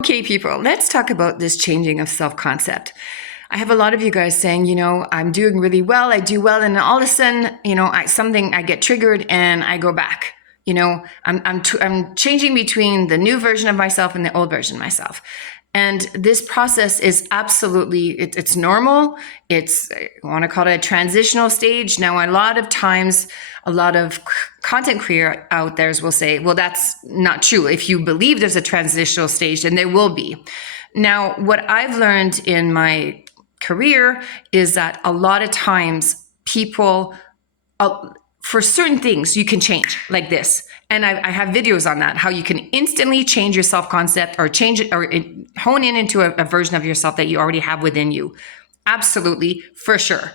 Okay, people, let's talk about this changing of self-concept. I have a lot of you guys saying, I'm doing really well, I do well, and then all of a sudden, I get triggered and I go back. I'm changing between the new version of myself and the old version of myself. And this process is absolutely, it's normal. I want to call it a transitional stage. Now, a lot of times, a lot of content creator out there will say, well, that's not true. If you believe there's a transitional stage, then there will be. Now, what I've learned in my career is that a lot of times people, for certain things, you can change like this. And I have videos on that, how you can instantly change your self-concept or change it or hone in into a version of yourself that you already have within you. Absolutely, for sure.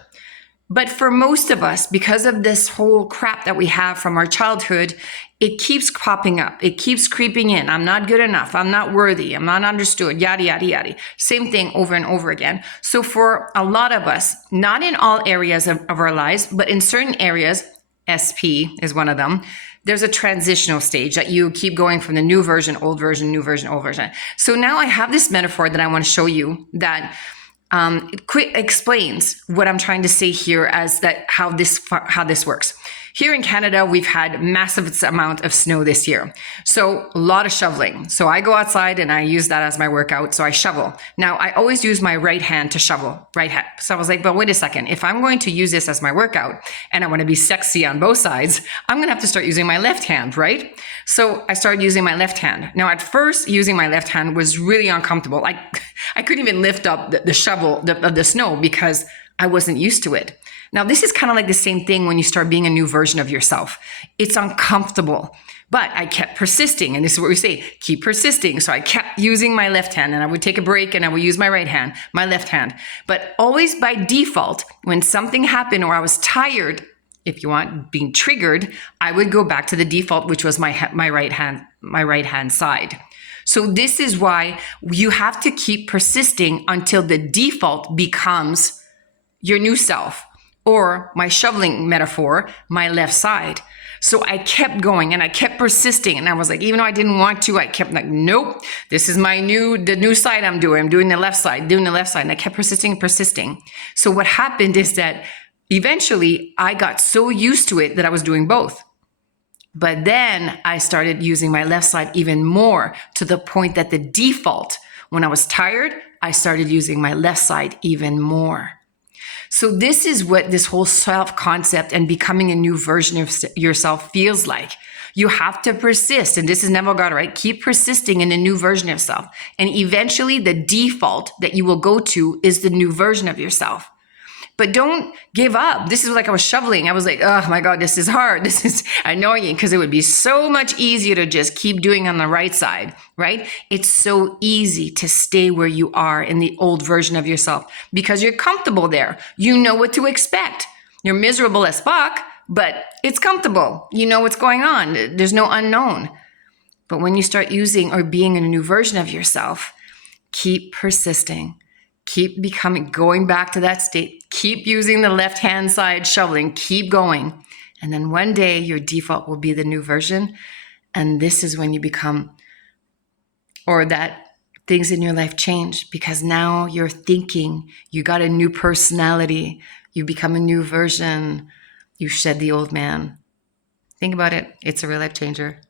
But for most of us, because of this whole crap that we have from our childhood, it keeps popping up. It keeps creeping in. I'm not good enough. I'm not worthy. I'm not understood. Yada, yada, yada. Same thing over and over again. So for a lot of us, not in all areas of our lives, but in certain areas, SP is one of them, there's a transitional stage that you keep going from the new version, old version, new version, old version. So now I have this metaphor that I want to show you that explains what I'm trying to say here as that how this works. Here in Canada, we've had massive amount of snow this year. So a lot of shoveling. So I go outside and I use that as my workout. So I shovel. Now I always use my right hand to shovel, right hand. So I was like, but wait a second, if I'm going to use this as my workout and I want to be sexy on both sides, I'm going to have to start using my left hand, right? So I started using my left hand. Now at first, using my left hand was really uncomfortable. I couldn't even lift up the shovel of the snow because I wasn't used to it. Now, this is kind of like the same thing when you start being a new version of yourself. It's uncomfortable, but I kept persisting. And this is what we say, keep persisting. So I kept using my left hand and I would take a break and I would use my right hand, my left hand. But always by default, when something happened or I was tired, if you want, being triggered, I would go back to the default, which was my right hand side. So this is why you have to keep persisting until the default becomes your new self, or my shoveling metaphor, my left side. So I kept going and I kept persisting. And I was like, even though I didn't want to, I kept like, nope, this is the new side I'm doing. I'm doing the left side. And I kept persisting. So what happened is that eventually I got so used to it that I was doing both. But then I started using my left side even more to the point that the default, when I was tired, I started using my left side even more. So this is what this whole self-concept and becoming a new version of yourself feels like. You have to persist. And this is Neville Goddard, right? Keep persisting in a new version of yourself. And eventually the default that you will go to is the new version of yourself. But don't give up. This is like I was shoveling. I was like, oh my God, this is hard. This is annoying because it would be so much easier to just keep doing on the right side, right? It's so easy to stay where you are in the old version of yourself because you're comfortable there. You know what to expect. You're miserable as fuck, but it's comfortable. You know what's going on. There's no unknown. But when you start using or being in a new version of yourself, keep persisting. Keep going back to that state. Keep using the left-hand side shoveling. Keep going. And then one day your default will be the new version. And this is when you become, or that things in your life change because now you're thinking, you got a new personality. You become a new version. You shed the old man. Think about it. It's a real life changer.